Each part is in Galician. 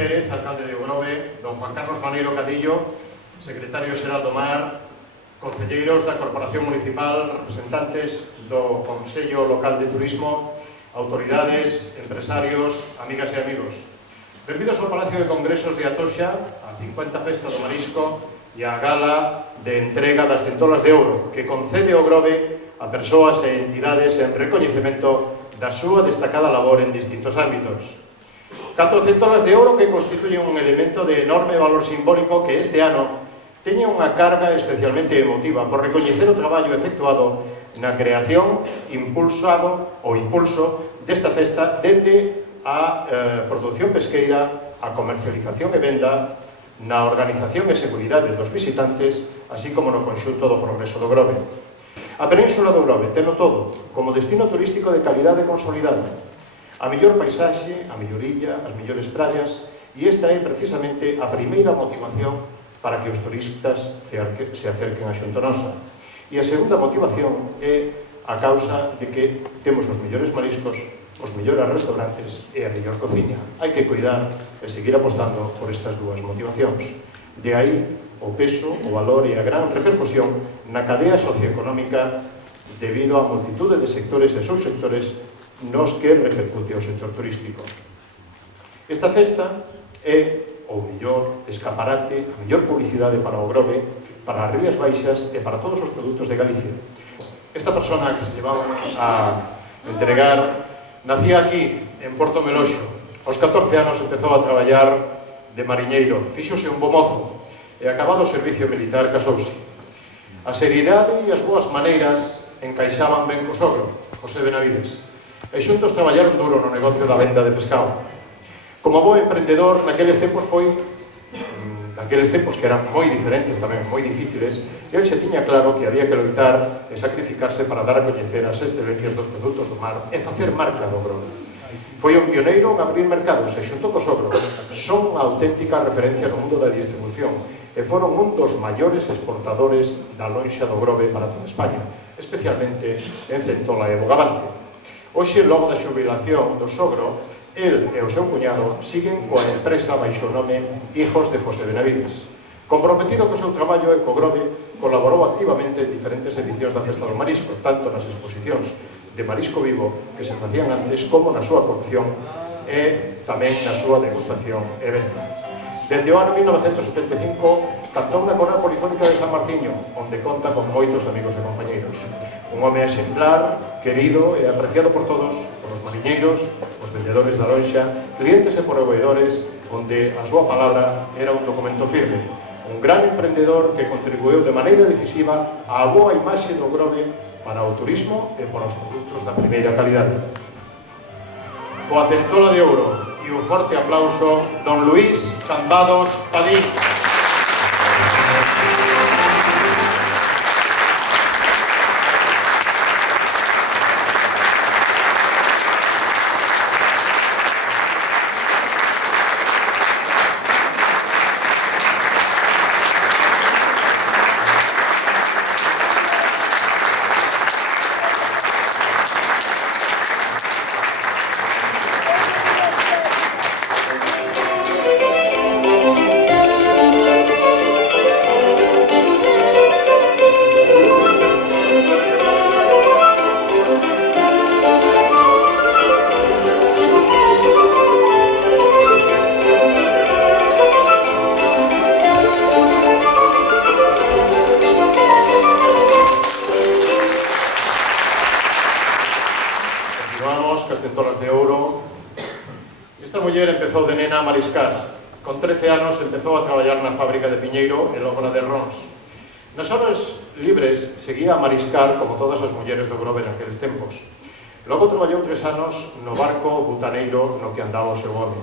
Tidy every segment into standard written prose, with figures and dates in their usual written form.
Pérez, alcalde de Ogrove, don Juan Carlos Maneiro Cadillo, secretario xeral do Mar, concelleiros da Corporación Municipal, representantes do Consello Local de Turismo, autoridades, empresarios, amigas e amigos. Benvidos ao Palacio de Congresos de Atoxa, a 50 Festa do Marisco e a gala de entrega das Centolas de Ouro, que concede o Grove a persoas e entidades en recoñecemento da súa destacada labor en distintos ámbitos. 4 centolas de ouro que constituyen un elemento de enorme valor simbólico que este ano teña unha carga especialmente emotiva por recoñecer o traballo efectuado na creación, impulso desta festa dende a produción pesqueira, a comercialización e venda, na organización e seguridade dos visitantes, así como no conxunto do progreso do Grove. A Península do Grove teno todo, como destino turístico de calidade consolidada, a mellor paisaxe, a mellor illa, as mellores praias, e esta é precisamente a primeira motivación para que os turistas se acerquen a Xunto Nosa. E a segunda motivación é a causa de que temos os mellores mariscos, os mellores restaurantes e a mellor cociña. Hai que cuidar e seguir apostando por estas dúas motivacións. De aí o peso, o valor e a gran repercusión na cadea socioeconómica debido á multitude de sectores e subsectores nos que repercute o sector turístico. Esta festa é o mellor escaparate, a mellor publicidade para o Grove, para as Rías Baixas e para todos os produtos de Galicia. Esta persona que se llevaba a entregar nacía aquí, en Porto Meloxo. Aos 14 anos empezou a traballar de mariñeiro, fíxose un bo mozo e acabado o servicio militar casouse. A seriedade e as boas maneiras encaixaban ben co sogro, José Benavides, e xuntos traballaron duro no negocio da venda de pescado. Como bo emprendedor, naqueles tempos que eran moi diferentes, tamén moi difíciles, el se tiña claro que había que loitar e sacrificarse para dar a coñecer as excelencias dos produtos do mar e facer marca do Grove. Foi un pioneiro en abrir mercados e xunto co sogro son unha auténtica referencia no mundo da distribución e foron un dos maiores exportadores da lonxa do Grove para toda España, especialmente en Centola e Bogavante. Hoxe, logo da xubilación do sogro, el e o seu cuñado siguen coa empresa baixo o nome Hijos de José Benavides. Comprometido co seu traballo e co Grove, colaborou activamente en diferentes edicións da Festa do Marisco, tanto nas exposicións de marisco vivo que se facían antes como na súa cocción e tamén na súa degustación e venta. Dende o ano 1975 cantou na Coral Polifónica de San Martiño, onde conta con moitos amigos e compañeiros. Un home exemplar, querido e apreciado por todos, por os mariñeiros, os vendedores da lonxa, clientes e proveedores, onde a súa palabra era un documento firme. Un gran emprendedor que contribuiu de maneira decisiva á boa imaxe do Grove para o turismo e para os produtos da primeira calidade. Coa Centola de Ouro e un forte aplauso, don Luís Cambados Padín. Con 13 anos empezou a traballar na fábrica de Piñeiro e logo na de Rons. Nas horas libres seguía a mariscar como todas as mulleres do Grove naqueles tempos. Logo traballou 3 anos no barco butaneiro no que andaba o seu home.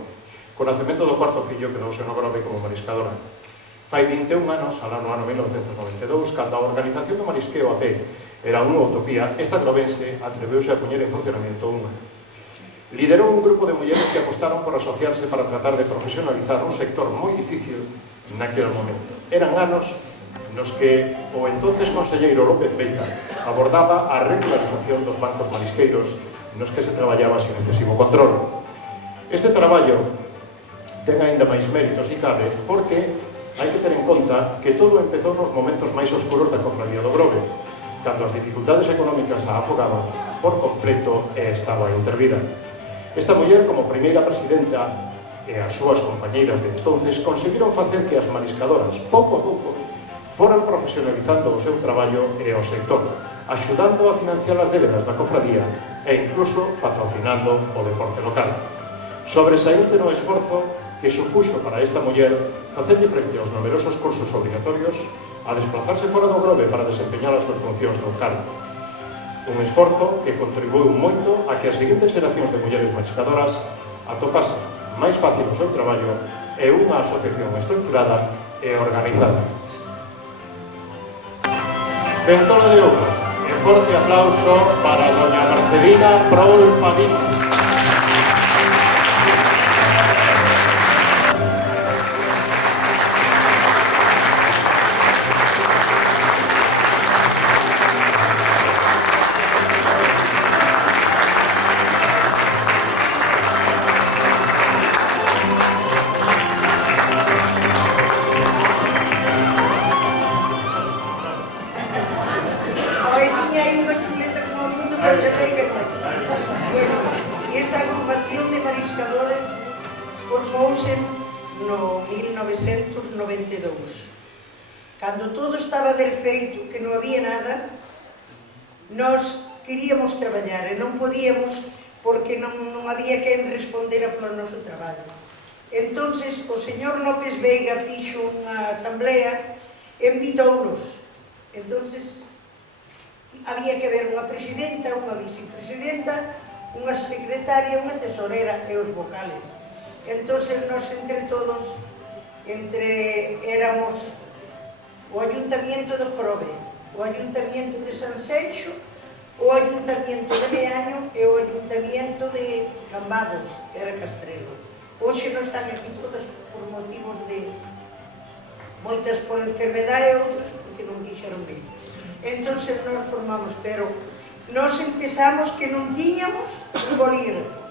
Co nacemento do cuarto fillo quedouse no Grove como mariscadora. Fai 21 anos, alá no ano 1992, cando a organización do marisqueo a pé era unha utopía, esta grovense atreveuse a poñer en funcionamento unha. Liderou un grupo de mulleres que apostaron por asociarse para tratar de profesionalizar un sector moi difícil naquele momento. Eran anos nos que o entonces conselleiro López Veiga abordaba a regularización dos bancos marisqueiros nos que se traballaba sin excesivo control. Este traballo ten aínda máis méritos e cabe porque hai que ter en conta que todo empezou nos momentos máis oscuros da cofradía do Grove, cando as dificultades económicas a afogaban por completo e estaba intervida. Esta muller, como primeira presidenta, e as súas compañeiras de entonces conseguiron facer que as mariscadoras, pouco a pouco, foran profesionalizando o seu traballo e o sector, axudando a financiar as débedas da cofradía e incluso patrocinando o deporte local. Sobresaínte no esforzo que supuxo para esta muller facerlle frente aos numerosos cursos obrigatorios a desplazarse fora do Grove para desempeñar as súas funcións no cargo. Un esforzo que contribuiu moito a que as seguintes xeracións de mulleres mariscadoras atopasen máis fácil o seu traballo e unha asociación estructurada e organizada. Ventola de Ouro, e forte aplauso para doña Marcelina Prol Padín. Cando todo estaba desfeito, que non había nada, nós queríamos traballar e non podíamos porque non había quen respondera polo noso traballo. Entonces, o señor López Veiga fixo unha asamblea e invitounos. Entonces, había que ver unha presidenta, unha vicepresidenta, unha secretaria, unha tesorera e os vocales. Entonces, nós entre todos, éramos o Ayuntamiento de Grove, o Ayuntamiento de Sanxenxo, o Ayuntamiento de Meaño e o Ayuntamiento de Cambados, que era Castrelo. Hoxe non están aquí todas por motivos de moitas por enfermedade e outras porque non quixeron vir. Entón, nós formamos, pero nós empezamos que non tiñamos un bolígrafo.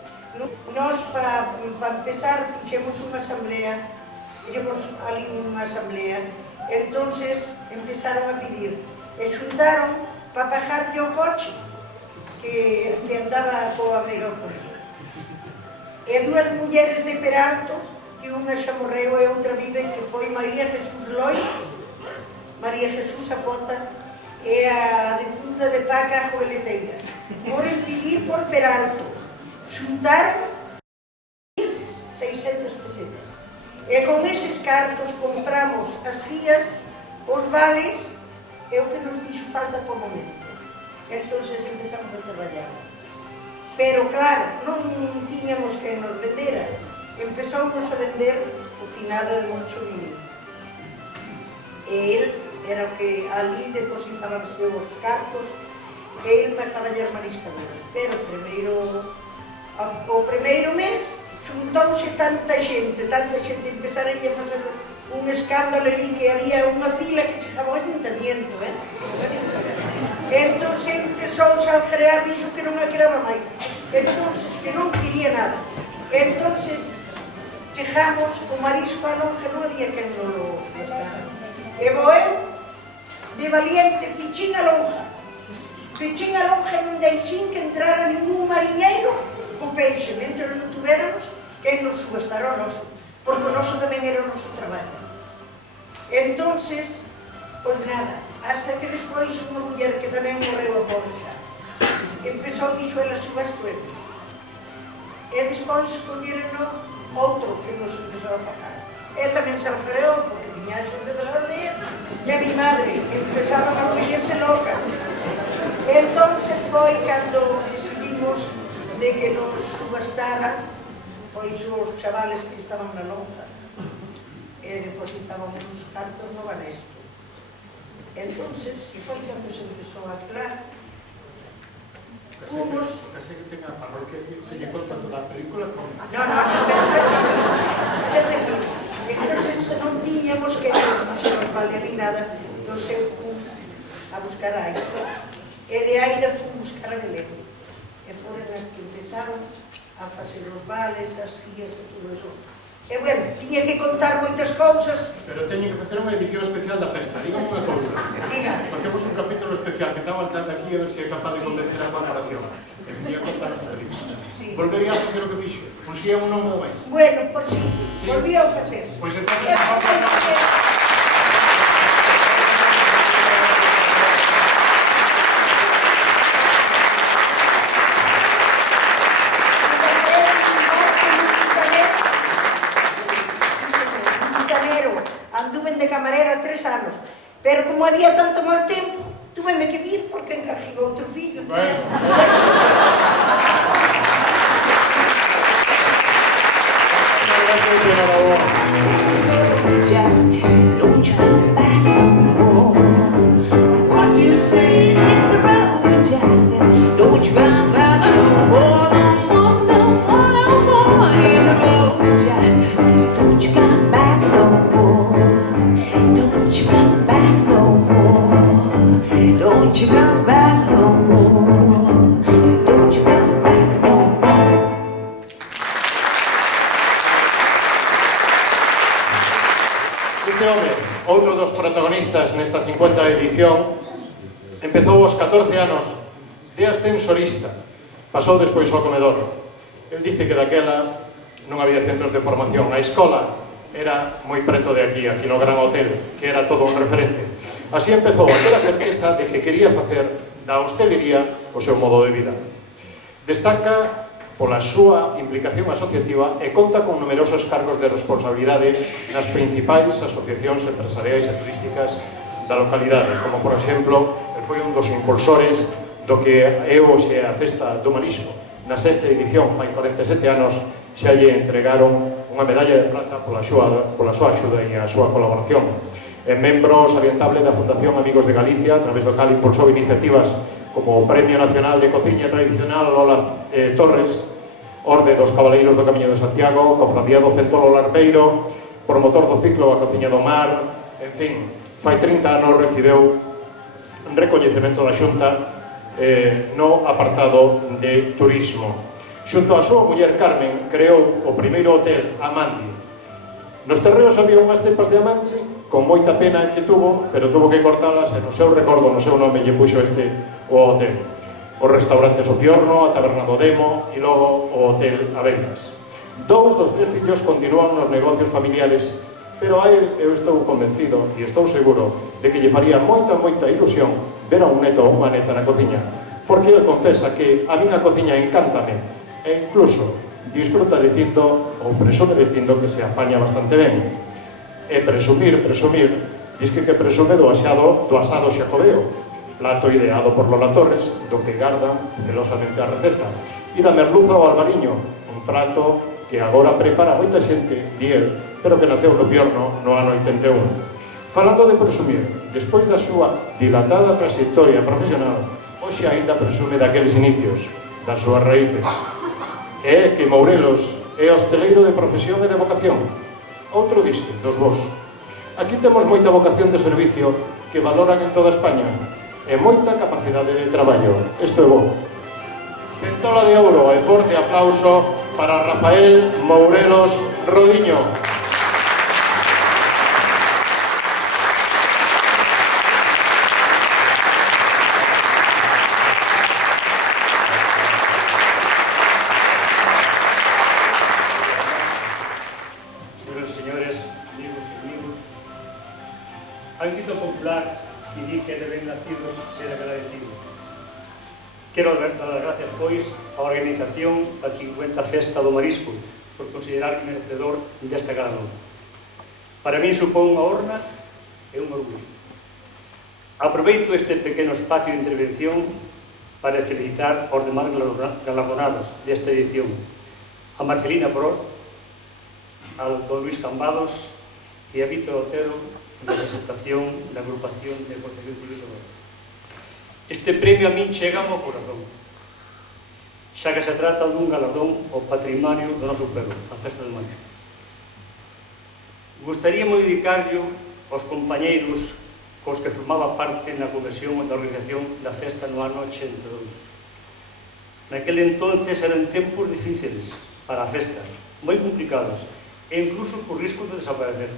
Nós, para empezar, fixemos unha asamblea, fixemos ali unha asamblea. Entonces empezaron a pedir e xuntaron para pagarlle o coche que andaba coa megafonía. E dúas mulleres de Peralto, que unha xa morreu e outra vive, que foi María Jesús Lois, María Jesús Apota e a defunta de Paca Joeleteira. Foron pedir por Peralto, xuntaron 600 pesetas. E con eses cartos compramos as guías, os vales e o que nos fixo falta por momento. Entón empezamos a traballar. Pero claro, non tiñamos que nos vendera. Empezamos a vender o final del Moncho Mini. E el era o que ali depositaban os cartos e el pasaba a mariscadora. Pero o primeiro mes xuntouse tanta xente, empezaron a fazer un escándalo ali que había unha fila que chegaba ao ayuntamiento, entón empezou a crear iso que non a creaba máis, entón que non quería nada, entón chegamos co marisco a lonja, non había quen nos gastara, e eu de valiente fichín a lonja e non deixín que entrara ningún mariñeiro co peixe, mentre non tuveramos quen nos subastara o noso, porque o noso tamén era o noso traballo. Entonces, pois nada, hasta que despois unha muller que tamén morreu a pobre xa, empezou dixo ela subasto ele. E despois colleron outro que nos empezou a pagar. E tamén se alfareou, porque viña a xente das aldeas, e a mi madre empezaron a collerse locas. Entonces foi cando decidimos de que nos subastara pois os chavales que estaban na lonja e depositaban os cartos no Banesto. Entonces, e foi cando se empezou a aclarar. Fomos... Case que ten a parroquia que se lle conta toda a película con... No, xa termino. Entonces non tiñamos que nos valer ni nada. Entón eu fui a buscar a Aida. E de Aida fui a buscar a Belén. E foron as que empezaron a facer os vales, as guías e todo eso. E, bueno, tiña que contar moitas cousas. Pero teño que facer unha edición especial da festa. Dígame unha cousa. Diga. Facemos un capítulo especial que estaba al aquí a ver se é capaz de convencer a coa narración. E venía a contar as películas. Sí. Volvería a facer o que fixo. Consía un nome ou máis. Bueno, por si, volví a facer. Pois entonces, anduven de camarera 3 anos, pero como había tanto mal tempo, tuveme que vir porque encargou outro fillo. bueno. Don't you come back no more. What you say in the road, Jack? Don't you come back no more, no more, no more, no more in the road, Jack. Don't you come back no more. Don't you come back no more. Don't you come back no more. Don't you come back no more. Este home, outro dos protagonistas nesta 50ª edición, empezou aos 14 anos de ascensorista, pasou despois ao comedor. El dice que daquela non había centros de formación. A escola era moi preto de aquí no Gran Hotel, que era todo un referente. Así empezou a ter a certeza de que quería facer da hostelería o seu modo de vida. Destaca pola súa implicación asociativa e conta con numerosos cargos de responsabilidade nas principais asociacións empresariais e turísticas da localidade, como, por exemplo, foi un dos impulsores do que é hoxe a Festa do Marisco. Na 6ª edición, fai 47 anos, xa lle entregaron unha medalla de plata pola súa axuda e a súa colaboración. É membro salientable da Fundación Amigos de Galicia, a través do cal impulsou iniciativas como o Premio Nacional de Cociña Tradicional Lola Torres, Orde dos Cabaleiros do Camiño de Santiago, Cofradía do Centolo Larpeiro, promotor do ciclo A Cociña do Mar, en fin, fai 30 anos recibeu un recoñecemento da Xunta no apartado de turismo. Xunto a súa muller Carmen, creou o primeiro hotel Amandi. Nos terreos había unhas cepas de Amandi, con moita pena que tuvo, pero tuvo que cortalas e no seu recordo, no seu nome, lle puxo o hotel. Os restaurantes O Piorno, a Taberna do Demo e logo o Hotel Avenas. 2 dos 3 fillos continúan nos negocios familiares, pero a él eu estou convencido e estou seguro de que lle faría moita ilusión ver a un neto ou unha neta na cociña, porque ele confesa que a miña cociña encántame e incluso disfruta dicindo ou presume dicindo que se apaña bastante ben. E presumir, diz que presume do asado xacobeo, plato ideado por Lola Torres, do que garda celosamente a receta, e da merluza ao albariño, un prato que agora prepara moita xente, di el, pero que naceu no Piorno no ano 81. Falando de presumir, despois da súa dilatada trayectoria profesional, hoxe aínda presume daqueles inicios, das súas raíces. É que Mourelos é hosteleiro de profesión e de vocación. Outro disque dos vos. Aquí temos moita vocación de servicio que valoran en toda España e moita capacidade de traballo. Isto é bo. Centola de ouro e forte aplauso para Rafael Mourelos Rodiño. Señoras y señores, amigos y amigos, hay un dito popular que di que de ben nacidos ser agradecidos. Quero dar as gracias, pois, á organización da 50 Festa do Marisco por considerarme merecedor desta galardón. Para min supón unha honra e un orgullo. Aproveito este pequeno espacio de intervención para felicitar aos demais galardonados desta edición, a Marcelina Pror, ao don Luis Cambados e a Víctor Otero, en representación da agrupación de Protección Civil do Norte. Este premio a min chega ao corazón, xa que se trata dun galardón ao patrimonio do noso pueblo, a Festa do Marisco. Gustaríamos dedicarlo aos compañeiros cos que formaba parte na conversión da organización da festa no ano 82. Naquele entonces eran tempos difíciles para a festa, moi complicados, e incluso por risco de desaparecer.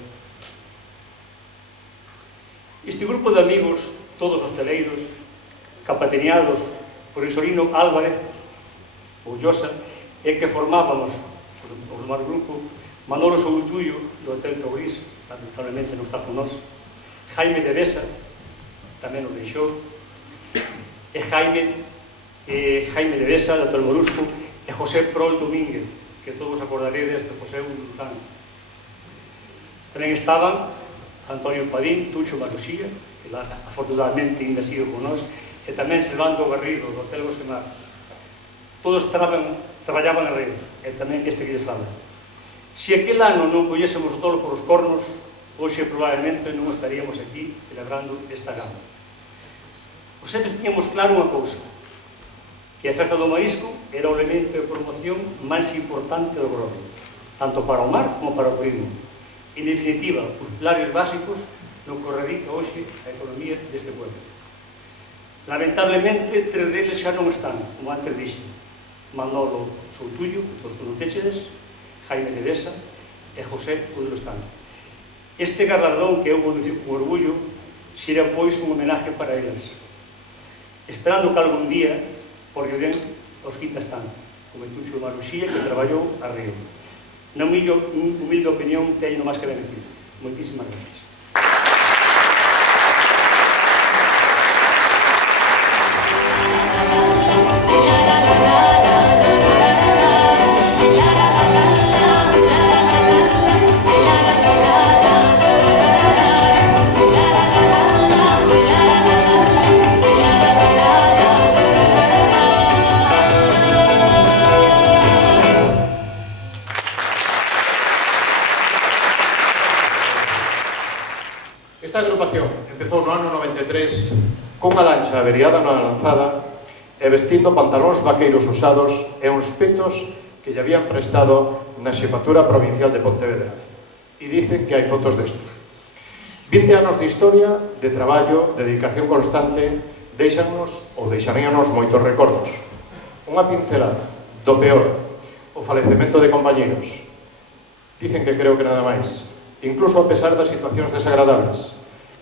Este grupo de amigos, todos hosteleiros, capitaneados por Isorino Álvarez, Ullosa, e que formábamos o demais grupo, Manolo Soutullo, do Hotel Tourís, lamentablemente non está con nós, Jaime de Besa, tamén o deixou, e Jaime de Besa, do Hotel Morusco, e José Prol Domínguez, que todos acordaredes de José Uruzán. Tamén estaban Antonio Padín, Tucho Marusía, que afortunadamente ainda sigo con nós, e tamén Silvando Garrido, do Hotel Bosquemar. Todos traballaban en Río, e tamén este que lles fala. Se aquel ano non collésemos o tolo por os cornos, hoxe probablemente non estaríamos aquí celebrando esta gama. Os xentes tiñamos claro unha cousa, que a festa do marisco era o elemento de promoción máis importante do Grove, tanto para o mar como para o turismo. En definitiva, os pilares básicos no que radica hoxe a economía deste pueblo. Lamentablemente, 3 deles xa non están, como antes dixe. Manolo Soutullo, que todos conocéchedes, Jaime de Besa e José Udrostán. Este galardón que eu vou dicir con orgullo será pois un homenaje para elas, esperando que algún día porque ben os quitas tanto, como el Tucho Maruxía, que traballou a Río. Na humilde opinión, teño máis que beneficio. Moitísimas gracias. Esta agrupación empezou no ano 93 cunha lancha averiada na lanzada e vestindo pantalóns vaqueiros usados e uns petos que lle habían prestado na xefatura provincial de Pontevedra. E dicen que hai fotos desto. 20 anos de historia, de traballo, de dedicación constante, deixanos ou deixaríanos moitos recordos. Unha pincelada do peor, o falecemento de compañeros. Dicen que creo que nada máis. Incluso a pesar das situacións desagradables,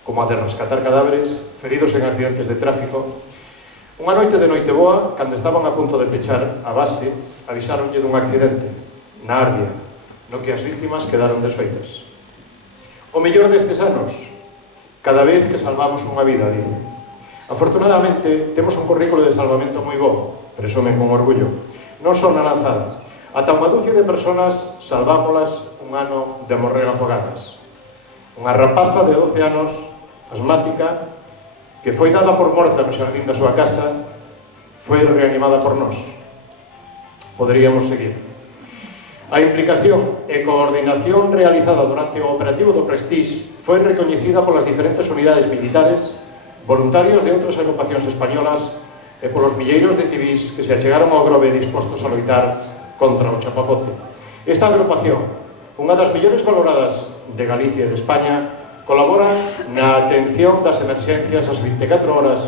como a de rescatar cadáveres, feridos en accidentes de tráfico. Unha noite de Noiteboa, cando estaban a punto de pechar a base, avisaronlle dun accidente, na Arbia, no que as víctimas quedaron desfeitas. O mellor destes anos, cada vez que salvamos unha vida, dice. Afortunadamente, temos un currículo de salvamento moi bo, presumen con orgullo. Non son na lanzada. Ata unha dúcia de persoas salvámolas un ano de morrer afogadas. Unha rapaza de 12 anos, asmática, que foi dada por morta no xardín da súa casa, foi reanimada por nós. Poderíamos seguir. A implicación e coordinación realizada durante o operativo do Prestige foi recoñecida polas diferentes unidades militares, voluntarios de outras agrupacións españolas e polos milleiros de civis que se achegaron ao Grove dispostos a loitar contra o chapapote. Esta agrupación, unha das mellores valoradas de Galicia e de España, colabora na atención das emerxencias as 24 horas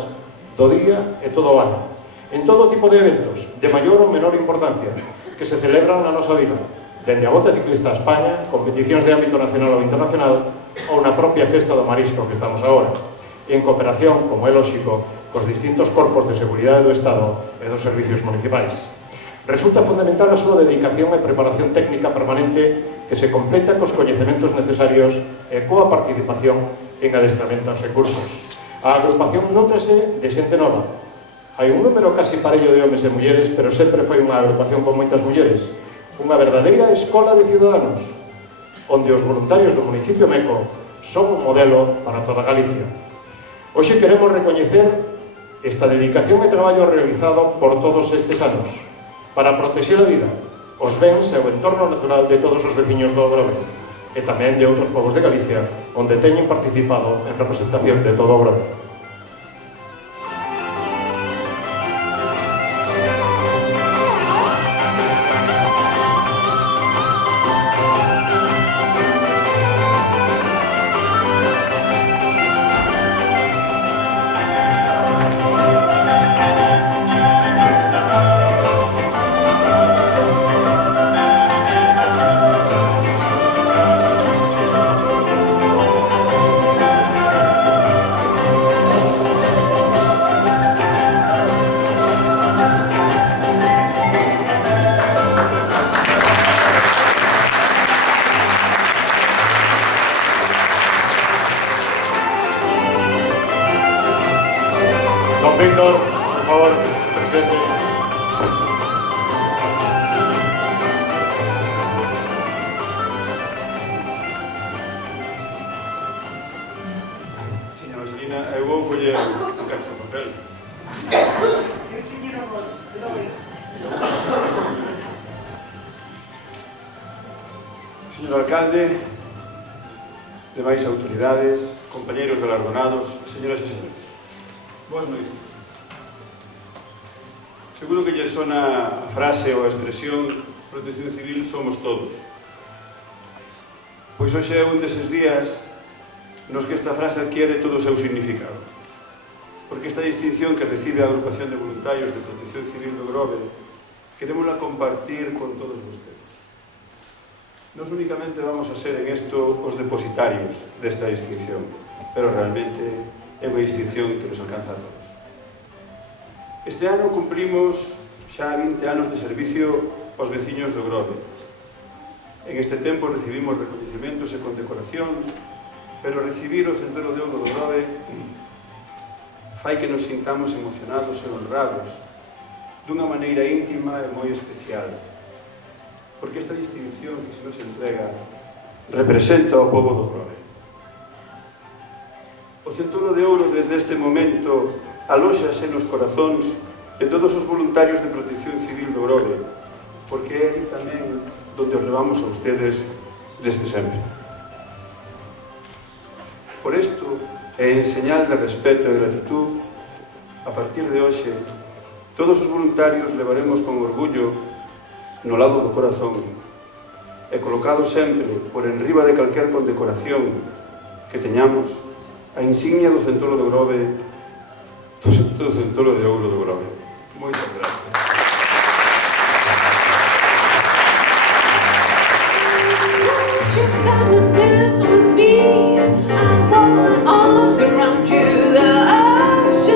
do día e todo o ano, en todo tipo de eventos, de maior ou menor importancia, que se celebran na nosa vila, dende a Volta Ciclista a España, competicións de ámbito nacional ou internacional, ou na propia festa do marisco que estamos agora, e en cooperación, como é lóxico, cos distintos corpos de seguridade do Estado e dos servicios municipais. Resulta fundamental a súa dedicación e preparación técnica permanente que se completa cos coñecementos necesarios e coa participación en adestramentos e cursos. A agrupación nótase de xente nova. Hai un número casi parello de homes e mulleres, pero sempre foi unha agrupación con moitas mulleres. Unha verdadeira escola de ciudadanos, onde os voluntarios do municipio Meco son un modelo para toda Galicia. Hoxe queremos recoñecer esta dedicación e traballo realizado por todos estes anos, para protexer a vida, os bens e o entorno natural de todos os veciños do Grove e tamén de outros povos de Galicia onde teñen participado en representación de todo o Grove. Don Víctor, por favor, presidente. Señora Marcelina, eu vou coller un cacho de papel. Señor alcalde, demais autoridades, compañeiros galardonados, señoras e señores, boas noites. Seguro que lle sona a frase ou a expresión protección civil somos todos. Pois hoxe é un deses días nos que esta frase adquiere todo o seu significado. Porque esta distinción que recibe a agrupación de voluntarios de protección civil do Grove queremosla compartir con todos vostedes. Nos únicamente vamos a ser en isto os depositarios desta distinción, pero realmente é unha distinción que nos alcanza a todos. Este ano cumplimos xa 20 anos de servicio aos veciños do Grove. En este tempo recibimos recoñecementos e condecoracións, pero recibir o Centeno de Ouro do Grove fai que nos sintamos emocionados e honrados dunha maneira íntima e moi especial, porque esta distinción que se nos entrega representa o povo do Grove. O Centeno de Ouro desde este momento alóxase nos corazóns de todos os voluntarios de protección civil do Grove, porque é aí tamén donde os levamos a ustedes desde sempre. Por isto, e en señal de respeto e gratitud, a partir de hoxe, todos os voluntarios levaremos con orgullo no lado do corazón e colocado sempre por enriba de calquer condecoración que teñamos a insignia do Centeno do Grove, do Centeno de Ouro do Grove. Moitas gracias. You come and dance with me. I want my arms around you, the arms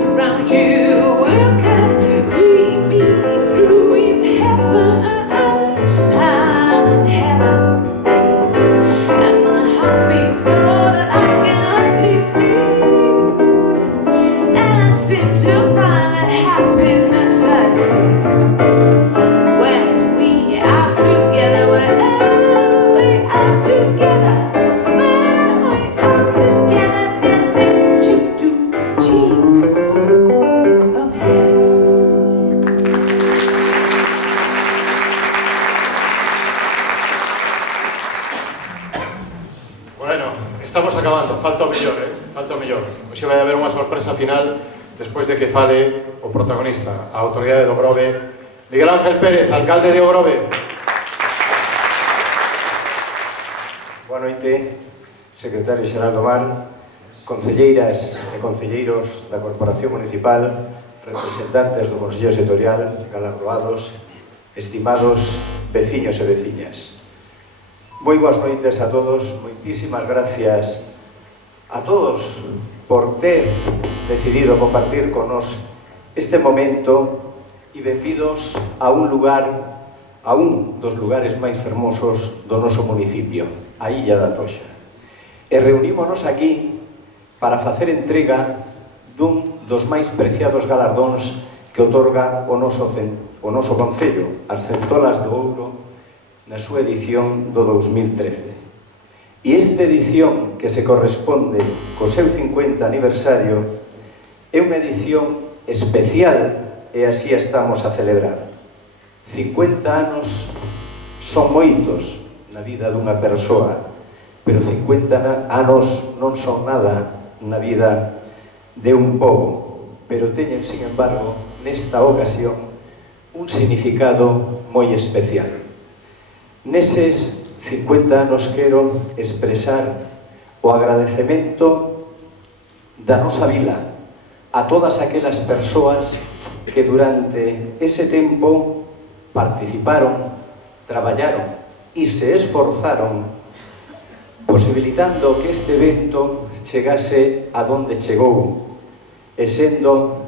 around you. You can lead me through in heaven. I'm in heaven, and my heart beats so that I can hardly speak. And I seem to find that happiness I see when we are together. Estamos acabando, falta o mellor, falta o mellor. Hoxe vai haber unha sorpresa final despois de que fale o protagonista, a autoridade do Grove, Miguel Ángel Pérez, alcalde de O Grove. Boa noite, secretario xeral do Mar, concelleiras e concelleiros da Corporación Municipal, representantes do Consello Sectorial, galardoados, estimados veciños e veciñas. Moi boas noites a todos, moitísimas gracias a todos por ter decidido compartir con nos este momento e benvidos a un lugar, a un dos lugares máis fermosos do noso municipio, a Illa da Toxa. E reunímonos aquí para facer entrega dun dos máis preciados galardóns que otorga o noso concello, as Centolas do Ouro, na súa edición do 2013. E esta edición, que se corresponde co seu 50 aniversario, é unha edición especial e así estamos a celebrar. 50 anos son moitos na vida dunha persoa, pero 50 anos non son nada na vida de un pobo, pero teñen, sin embargo, nesta ocasión, un significado moi especial. Neses 50 anos quero expresar o agradecemento da nosa vila a todas aquelas persoas que durante ese tempo participaron, traballaron e se esforzaron posibilitando que este evento chegase a donde chegou e sendo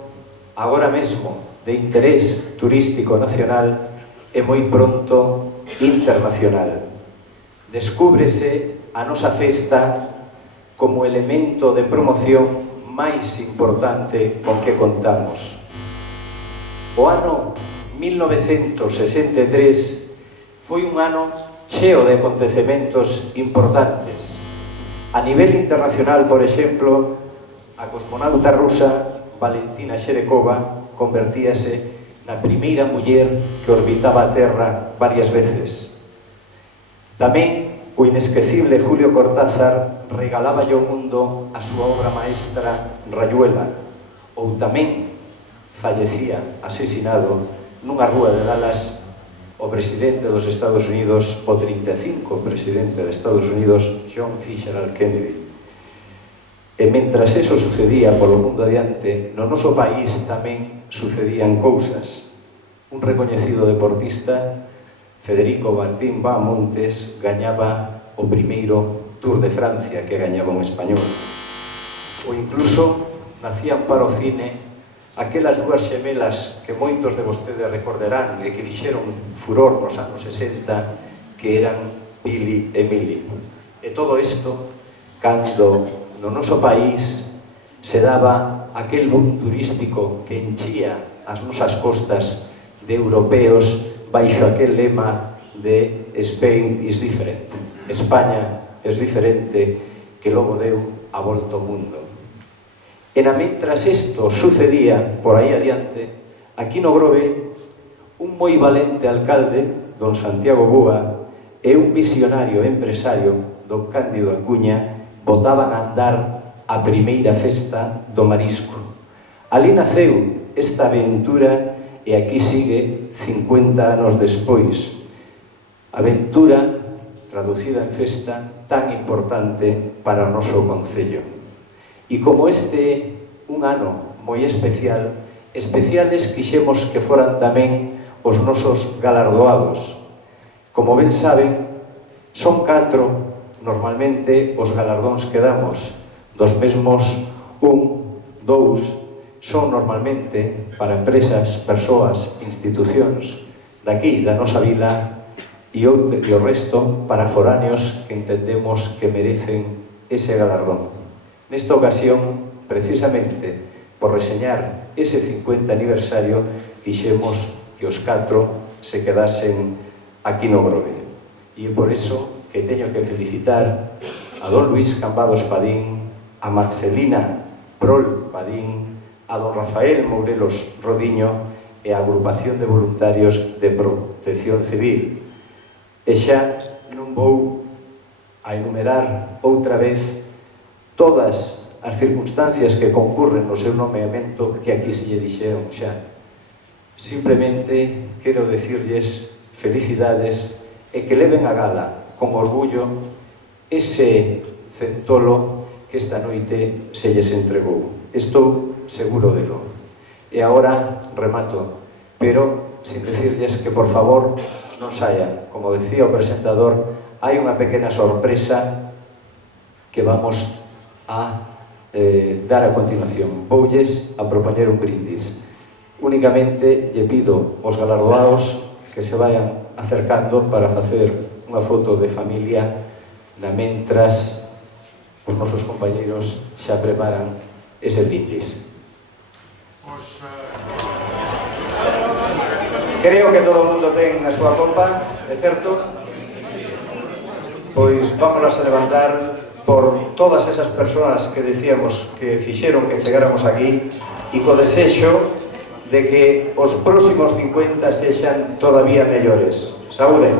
agora mesmo de interés turístico nacional e moi pronto internacional. Descúbrese a nosa festa como elemento de promoción máis importante con que contamos. O ano 1963 foi un ano cheo de acontecementos importantes. A nivel internacional, por exemplo, a cosmonauta rusa Valentina Sherekova convertíase na primeira muller que orbitaba a Terra varias veces. Tamén o inesquecible Julio Cortázar regalaba ao mundo a súa obra maestra Rayuela, ou tamén fallecía asesinado nunha rúa de Dallas o presidente dos Estados Unidos, o 35 presidente de Estados Unidos, John Fitzgerald Kennedy. E mentras eso sucedía polo mundo adiante, no noso país tamén sucedían cousas. Un recoñecido deportista, Federico Martín Bahamontes, gañaba o primeiro Tour de Francia que gañaba un español. Ou incluso nacían para o cine aquelas dúas xemelas que moitos de vostedes recordarán e que fixeron furor nos anos 60, que eran Billy e Millie. E todo isto cando no noso país se daba aquel boom turístico que enchía as nosas costas de europeos baixo aquel lema de Spain is different. España es diferente, que logo deu a volta ao mundo. E mentras isto sucedía por aí adiante, aquí no Grove, un moi valente alcalde, don Santiago Búa, e un visionario empresario, don Cándido Acuña, botaban a andar a primeira festa do marisco. Ali naceu esta aventura e aquí sigue 50 anos despois. Aventura traducida en festa tan importante para o noso concello. E como este un ano moi especial, especiales quixemos que foran tamén os nosos galardoados. Como ben saben, son 4 normalmente os galardóns que damos, dos mesmos 1, 2, son normalmente para empresas, persoas, institucións daqui, da nosa vila, e o resto para foráneos que entendemos que merecen ese galardón. Nesta ocasión, precisamente por reseñar ese 50 aniversario, quixemos que os 4 se quedasen aquí no Grove. E por iso que teño que felicitar a don Luis Cambados Padín, a Marcelina Prol Padín, a don Rafael Mourelos Rodiño e a Agrupación de Voluntarios de Protección Civil. E xa non vou a enumerar outra vez todas as circunstancias que concurren no seu nomeamento que aquí se lle dixeron xa. Simplemente quero dicirlles felicidades e que leven a gala con orgullo ese centolo que esta noite se lles entregou. Estou seguro delo. E agora remato, pero sin decirlles que por favor non saia. Como decía o presentador, hai unha pequena sorpresa que vamos a dar a continuación. Voulles a propoñer un brindis. Únicamente lle pido aos galardoados que se vayan acercando para facer unha foto de familia na mentras os nosos compañeros xa preparan ese brindis. Creo que todo o mundo ten a súa copa, é certo? Pois vámonos a levantar por todas esas persoas que decíamos que fixeron que chegáramos aquí e co desexo de que os próximos 50 sexan todavía mellores. Saúde!